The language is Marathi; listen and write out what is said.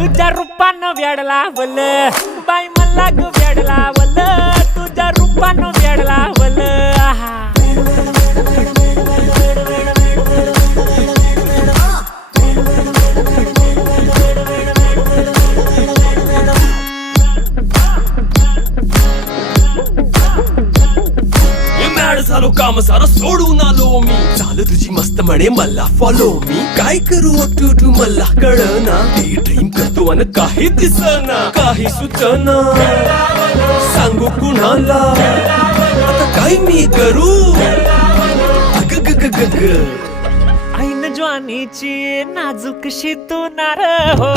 तुझ्या रूपानं वेडला वल बाई मला ग वेडला वल तुझ्या रूपानं वेडला वल आहा झालो काम सारा सोडून आलो मी झालं तुझी मस्त म्हणे मला फॉलो मी काय करू टू मला कळना ती ड्रीम करतो आणि काही दिसना काही सुचना सांगू कुणाला आता काय मी करू अग ग ग ग ग ऐन ज्वानीची नाजूक शी तू नार हो